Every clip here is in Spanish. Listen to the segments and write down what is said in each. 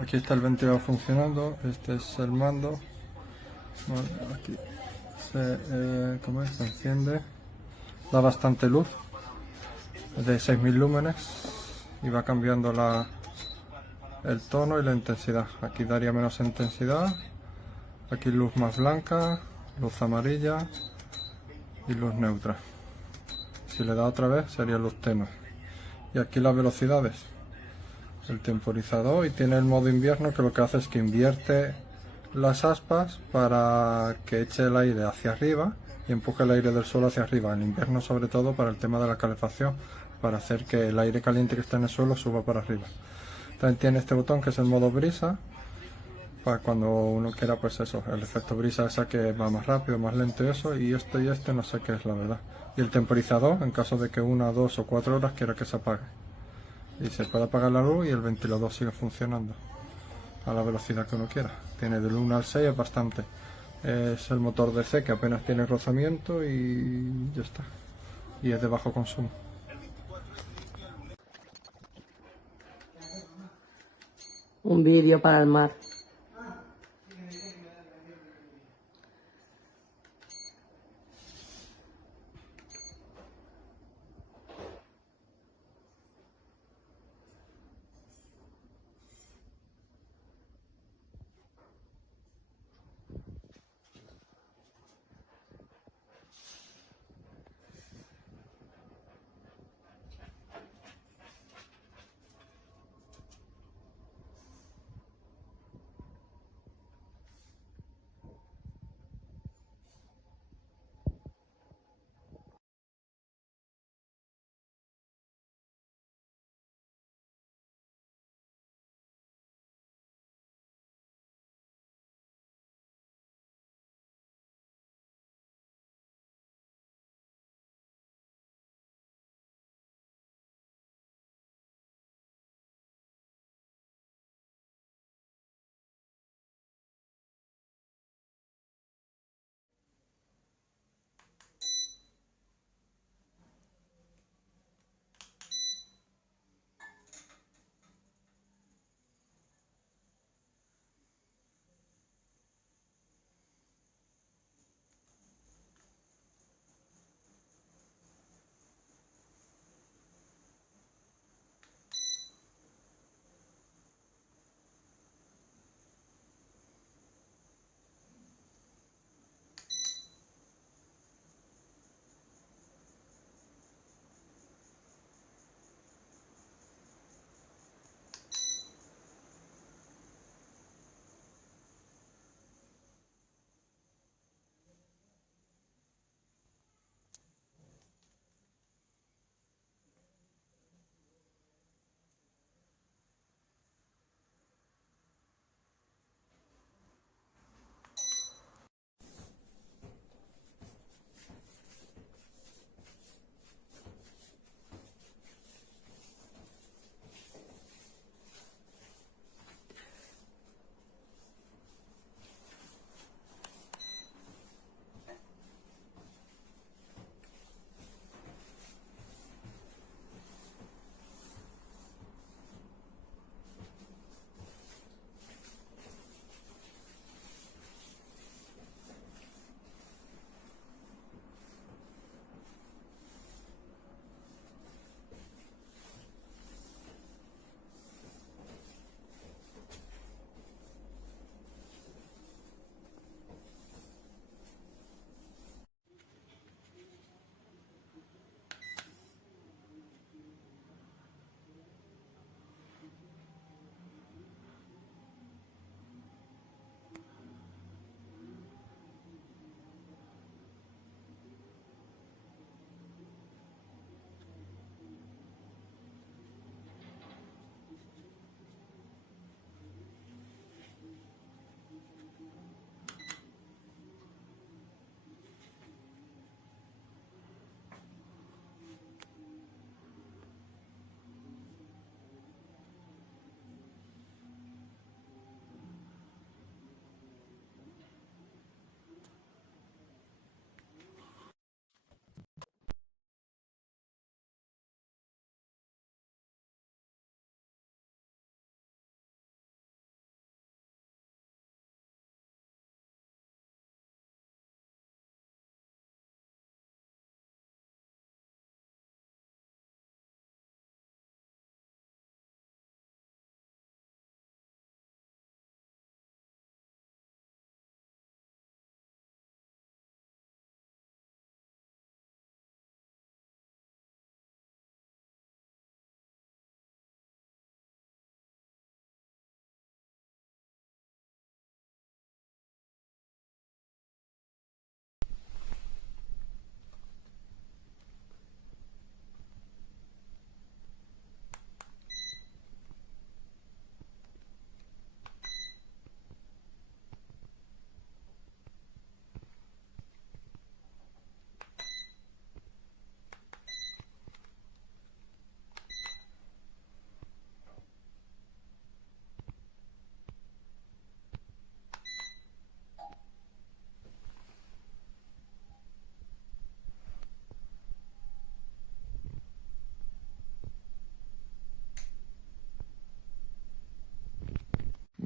Aquí está el ventilador funcionando, este es el mando. Bueno, aquí ¿cómo es? Se enciende, da bastante luz, es de 6000 lúmenes y va cambiando el tono y la intensidad. Aquí daría menos intensidad, aquí luz más blanca, luz amarilla y luz neutra. Si le da otra vez sería luz tenue. Y aquí las velocidades, el temporizador, y tiene el modo invierno, que lo que hace es que invierte las aspas para que eche el aire hacia arriba y empuje el aire del suelo hacia arriba, en invierno sobre todo para el tema de la calefacción, para hacer que el aire caliente que está en el suelo suba para arriba. También tiene este botón que es el modo brisa, para cuando uno quiera, pues eso, el efecto brisa, esa que va más rápido, más lento y eso, y este no sé qué es la verdad. Y el temporizador, en caso de que 1, 2 o 4 horas quiera que se apague. Y se puede apagar la luz y el ventilador sigue funcionando a la velocidad que uno quiera. Tiene del 1 al 6, es bastante. Es el motor DC, que apenas tiene rozamiento y ya está. Y es de bajo consumo. Un vídeo para el mar.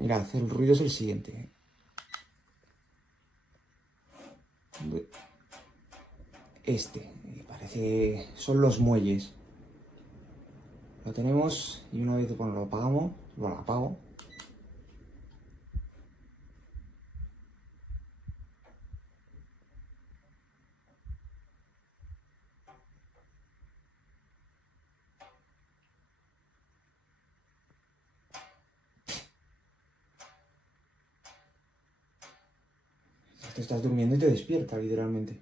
Mirad, el ruido es el siguiente. Parece... son los muelles. Lo tenemos y una vez lo apagamos, lo apago. Te estás durmiendo y te despierta, literalmente.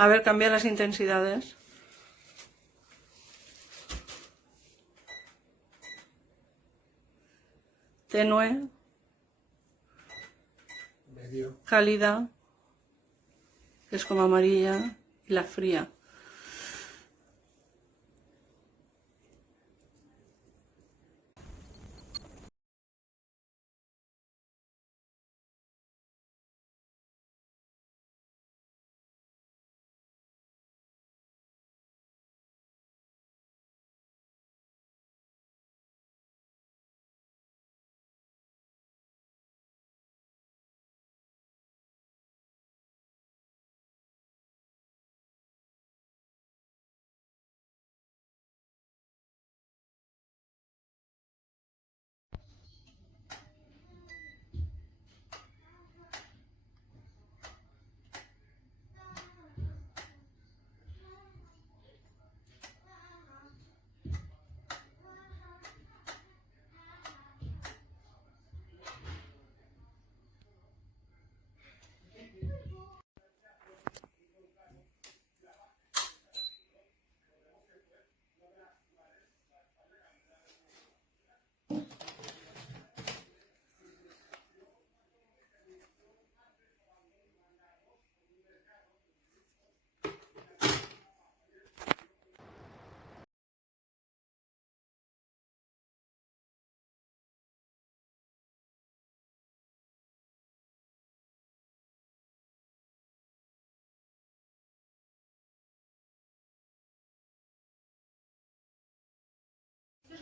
A ver, cambia las intensidades. Tenue. Medio. Cálida. Es como amarilla. Y la fría.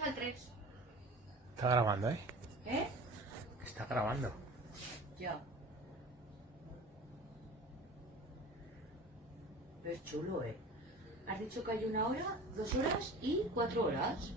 Al 3. Está grabando, ¿eh? ¿Eh? Está grabando. Ya. Pero es chulo, ¿eh? Has dicho que hay 1 hora, 2 horas y 4 horas.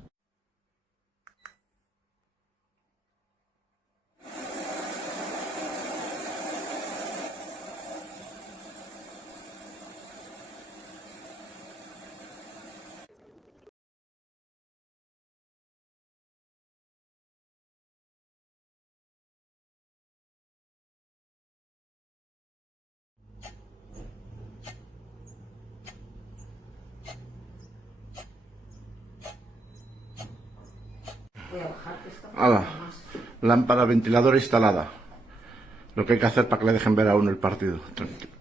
Hala, lámpara ventilador instalada. Lo que hay que hacer para que le dejen ver a uno el partido. Tranquilo.